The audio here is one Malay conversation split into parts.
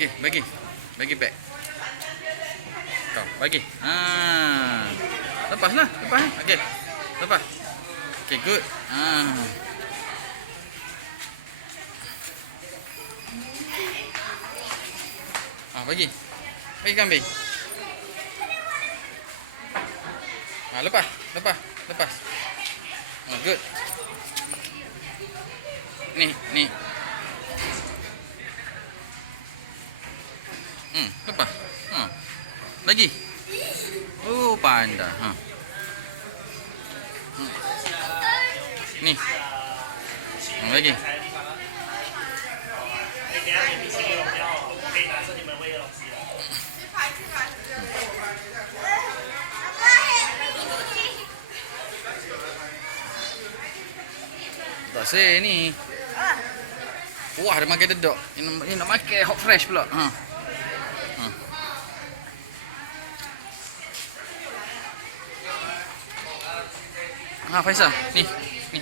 bagi. Bagi beg. Kau bagi. Lepas. Okey. Lepas. Okey, good. Bagi. Bagi kambing. Lepas. Good. Ni. Lepas. Lagi. Oh, pandai. Ni. Lagi. Tak say ni. Wah, dia makan dedok. Ini nak makan hot fresh pula. Faisal, ni. Okey.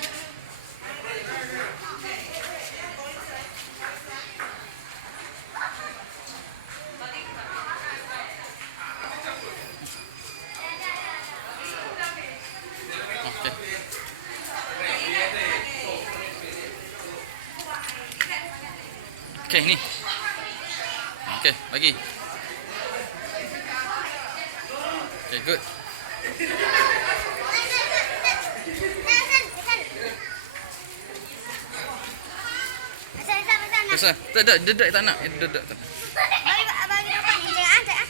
Okey, ni. Okey, bagi. Okey, good. Besar. Tak, dedak tak nak. Dedak tak nak. Bagi depan ni jangan.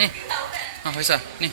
Ni. Faisal, ni.